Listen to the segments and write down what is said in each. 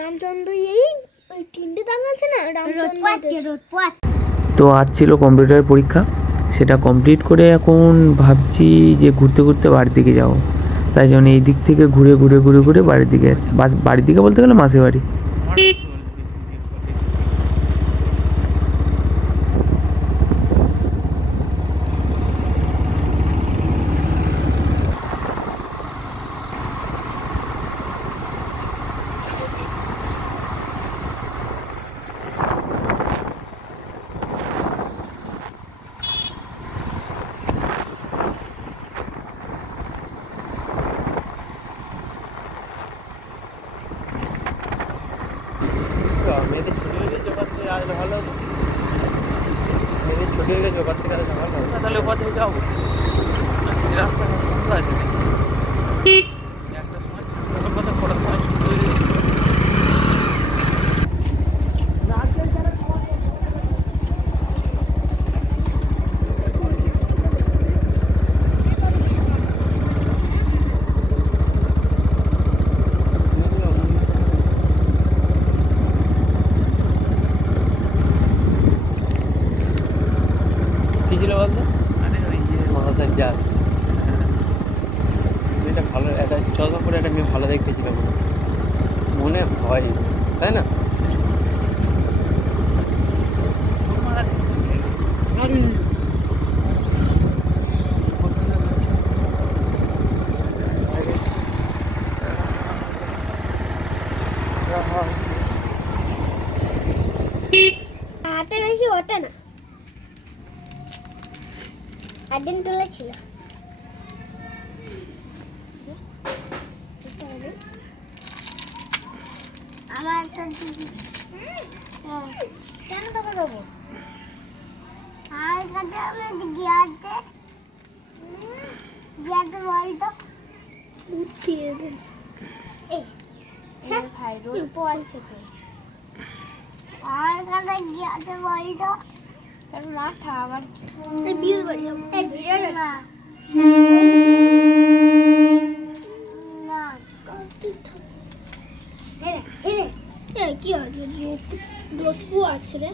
রামচন্দ্র এই ওই তিনটে দাগ আছে না রামচন্দ্র। তো আজ ছিল কম্পিউটার পরীক্ষা, সেটা কমপ্লিট করে এখন ভাবছি যে ঘুরতে ঘুরতে বাড়ির দিকে যাবো। তাই জন্য এই দিক থেকে ঘুরে ঘুরে ঘুরে ঘুরে বাড়ির দিকে যাচ্ছি। বাড়ির দিকে বলতে গেলে মাসির বাড়ি। মেয়েদের ছুটি হয়ে গেছে ওখান থেকে আসলে ভালো হতো। মেয়েদের ছুটি হয়ে গেছে ওখান থেকে আসলে ভালো হতো। তাহলে ওখান থেকে যাবো, রাস্তা বন্ধ আছে। একটা সময় ছুটির কথা পড়ার সময় ছুটি হয়ে গেছে। কি ছিল বলতো? মহাসঞ্জার মেয়েটা ভালো, একটা চশমা পরে একটা মেয়ে ভালো দেখতে ছিল মনে হয়, তাই না? হাতে বেশি ওঠে না, একদিন তুলেছিল। আমার কেন তোকে দেবো? আর কাছে আমি গিয়াতে বলতো উঠিয়ে দে। ভাই রোদ পড়ছে তো, আর কাছে গিয়াতে বলতো তার মাথা আবার বিয়ে বাড়ি যাবো না। কি আছে আছে রে?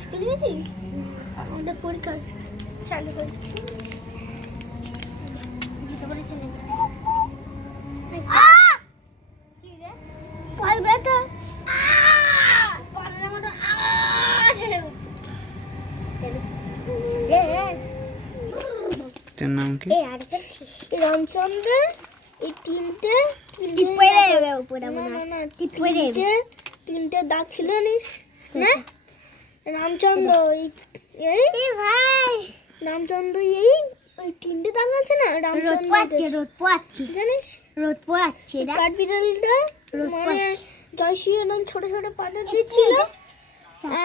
স্কুলে গেছি, আমাদের পরীক্ষা আছে, চালু করছি। জুতো পরে চলে যাবে। পায়ে ব্যথা, নাম কি? রামচন্দ্র। এই তিনটে দাগ ছিল নিস না? রামচন্দ্র এই ভাই, রামচন্দ্র এই ওই তিনটে দাগ আছে না রামচন্দ্র। রোদ পোয়াচ্ছে জানিস, রোদ পোয়াচ্ছে। কাঠবিড়ালটা মানে জয়শ্রী এরকম ছোট ছোট পাতা দিচ্ছিল,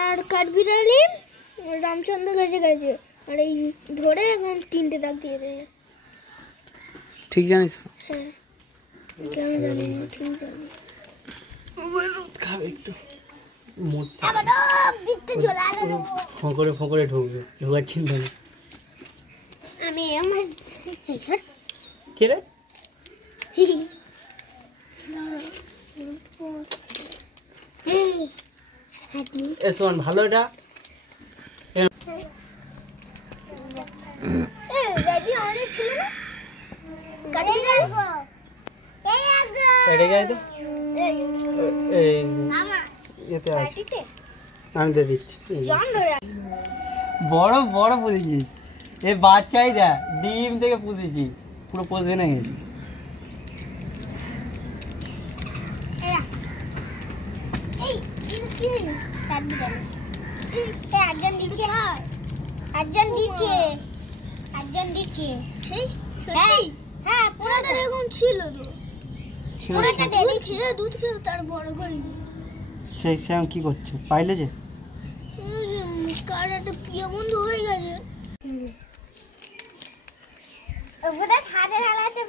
আর কাঠবিড়ালি রামচন্দ্র গেছে গেছে, আর এই ধরে এখন তিনটে দাগ দিয়ে দেয়। ঠিক জানিস? হ্যাঁ, কেন জানি না, ঠিক জানি। রোদ খাবে একটু, ফোঁকরে ফোঁকরে ঢুকবে, ঢোকার চিন্তা নেই। আমি আমার কে রে? শোন ভালো এটা আমি দিয়ে দিচ্ছি। বড় বড় পুষেছি, এই বাচ্চাই দেখ ডিম থেকে পুষেছি, পুরো পোষে না গেছি। দুধ খেয়ে তার বড় করে সেই শ্যাম কি করছে পাইলে যে কার একটা প্রিয় বন্ধু হয়ে গেছে,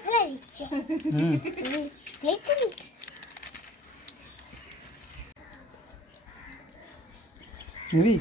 ফেলে দিচ্ছে। নিবি?